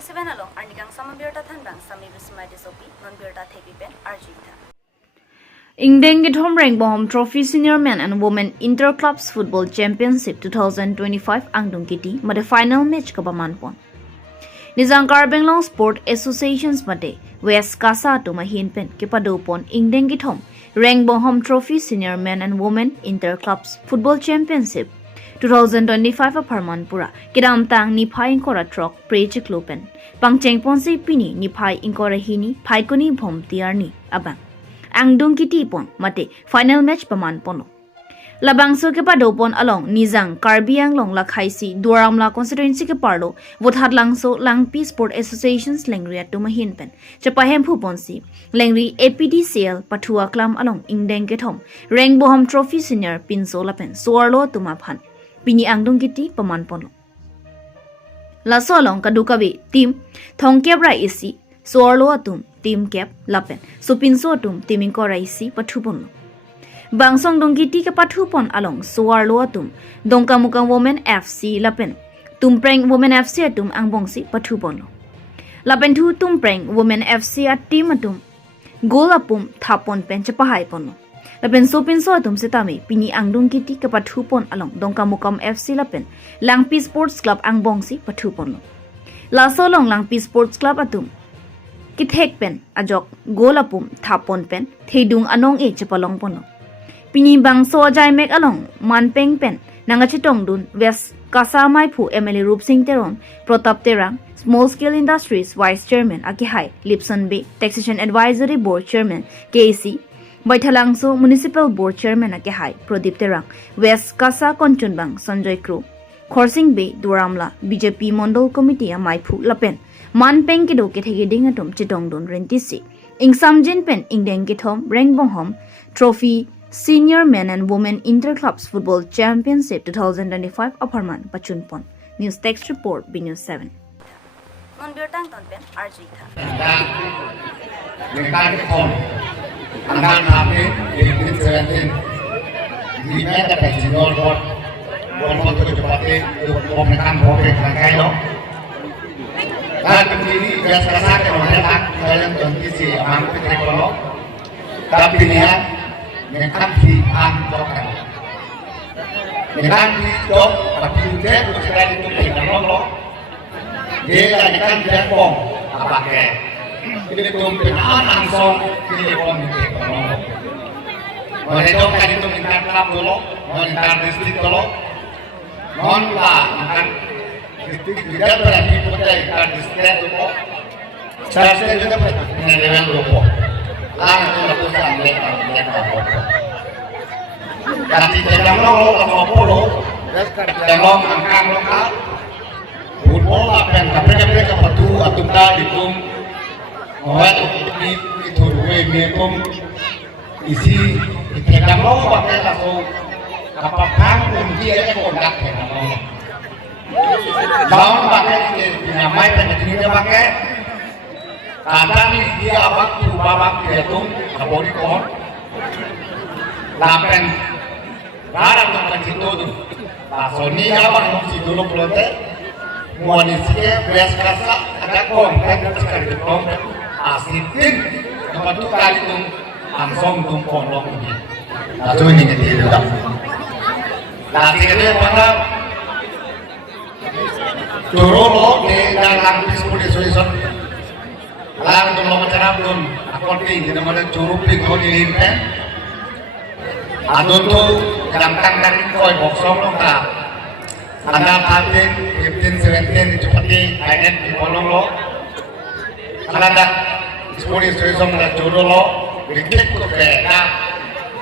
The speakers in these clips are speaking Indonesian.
27 along arnikang samabirta thanbang sami bismai disopi non birta thepi pen arjita Ingdeng Githom Rangbom Trophy Senior Men and Women Inter-Clubs Football Championship 2025 Angdong Kiti made final match kapaman pon. Nizangkar Benglong Sport Associations mate West Kasa to Mahin Pen Kipado pon Ingdeng Githom Rangbom Trophy Senior Men and Women Inter-Clubs Football Championship 2025 aparman pura kidam tang ni phai inkora trok prejik lopen pangcheng ponsi pini ni phai inkora hini phai koni bhom tiarni abang angdung kiti pon mate final match paman pono labang so ke pado pon along nizang karbiang long lakhai si duramla constituency ke parlo vothat langso langpi sport associations lengria to mahin pen chapahem phu ponsi lengri apdcl pathua klam along ingdeng ke thom Rangbom trophy senior pinso lapen suarlo tuma phan pini angdung kiti paman pono laso along kadukabe team thongkep ra isi suarlo atum team cap lapen supinso atum team inkora isi pathu pono bangsong dongkiti ke pathu pon along suarlo atum dongkamukang women fc lapen tumpreng women fc atum angbongsi pathu pono lapen thu tumpreng women fc at team atum gol apum thapon pen chapahai pono lapen supinso atum setami pini angdung kiti ke pathu pon along dongkamukam fc lapen langpi sports club angbongsi pathu pono laso long langpi sports club atum kithek pen ajok gol apum thapon pen theidung anong e chapalong pono pini bangso jai mek along manpeng pen nangachitong dun west kasamai phu mla rup singh teron protap terang small scale industries vice chairman akihai lipson bay taxation advisory board chairman kc baithalangso municipal board chairman akihai pradip terang west kasa konchunbang sanjoy kru khorsing bay duramla bjp mondol committee amai phu lapen manpeng kido ke thege ding atom chitong don rentisi ingsamjin pen ingdeng githom Rangbom trophy Senior Men and Women Inter-Clubs Football Championship 2025 Aparman Pachunpon. News Text Report B News 7. non birtang ton pen arjita Dengan kom, angkat kami di 17, di mana ada jurnal buat itu cepatnya untuk menekan profit langkai lo. Dan begini biasa saja orang yang dalam kondisi mampu terkolong, tapi lihat dengan si angkokan, dengan si dok, tapi dia bukan sekali itu tidak lo. Dia dengan dia kom, apa ke? Ini tuh benar langsung ini kom itu kalau. Mereka kan itu minta klub dulu, minta distrik dulu, non lah, minta distrik juga berarti kita minta distrik dulu. Saya juga punya level dulu. Langsung itu sampai mereka. Tapi jangan lo kalau polo, jangan angkat lokal. Football apa yang mereka patu atau tak dikum, orang itu mereka isi jangan lo pakai langsung apa pang dia aja kontak jangan lo. Jangan pakai namai penting dia pakai. Kadang dia waktu babak dia tuh kabori kon, lapen barang yang situ tuh, Sony apa yang situ lo pelote, muanisnya beres kerasa ada kon, kan sekali kon, asitin, tempat tuh kali tuh langsung tuh kon lo ini, lalu ini gitu dah. Nanti dia pada turun lo di dalam diskusi Alang tu lo macam apa pun, aku tinggi nama dia curup di kau di limpe. Adun tu gampang dari kau boxong lo tak. Ada hati 15, 17 cepat di kainet di kolong lo. Kalau ada sepuluh seribu mana curul lo, dikit tu beda.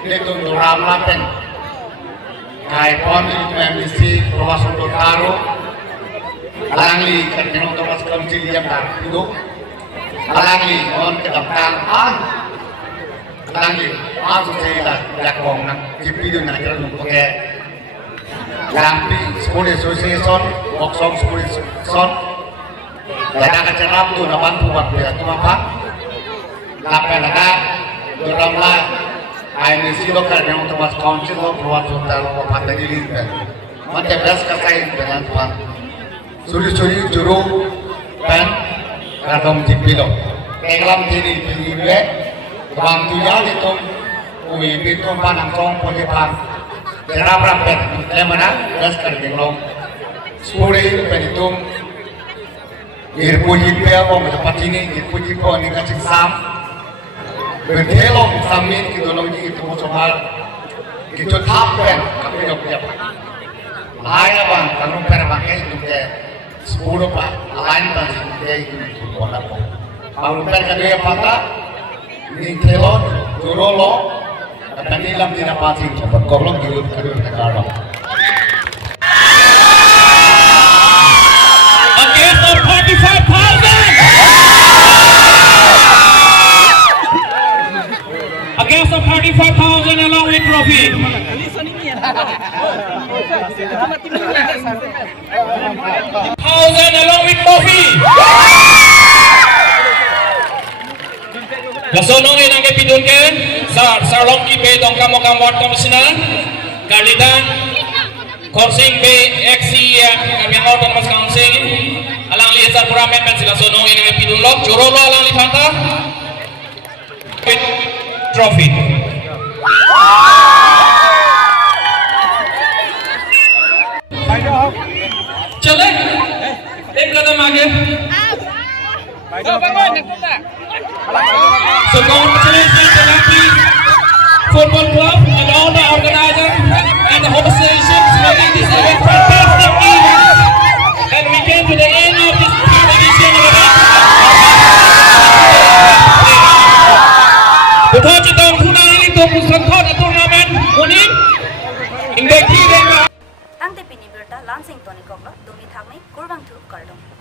Ini tu duram lapen. Kaipon itu MBC ruas untuk taruh. Alang li kerjaan untuk mas komisi dia tak hidup. Alangi on ke depan alangi masuk saya dah kong nak cipi tu nak jalan untuk ke lampi sepuluh association boxong sepuluh son dah kerja tu nak bantu waktu tu apa apa nak dalam lah IMC lokal yang untuk mas council lo buat hotel lo pantai di limpah macam beras kasih dengan tuan suri juru pen Kadom Tipilo. Penglam Tini Piliwe, Bang Tuyal itu, Ui Pitu Panang Tong Potipan, Terap Rapet, Emana, Gaskar Genglong, Suri Penitum, Irpuji Peo, Metapatini, Irpuji Po, Nikacik Sam, Berkelong Samin, Kitologi, itu Musomal, Kitu Tapen, Kapil Piap. Laya bang, kanong pera pakai itu ke 10 pak, lain bang itu bola po. Kalau pera kadang pata, ini telon, turolo, dan nilam tidak pasti, cepat kolong gilut kedua negara. Against the 45,000! Against the 45,000 along with trophy. 1,000 along with trophy. Nasonongin ang kipidunken sa Longki Bay Dongkamo Kamwat Komisioner Kalidan Korsing Bay XCM kami ngawat mas kaungsing alang lihat puramen men sila sonongin ang kipidunlok Jurolo alang lipanta with trophy. चले एक कदम आगे so congratulations to Lucky Football Club and all the organizers and the organizations making this event fantastic event, and we came to the end of this third edition of the event. Betul kita tunang ini untuk musangkot turnamen kuning hingga kini. Ang Tepini Birta Lansing Tony Kokla, Dumi Thakmai, Kurbang Thu Kardong.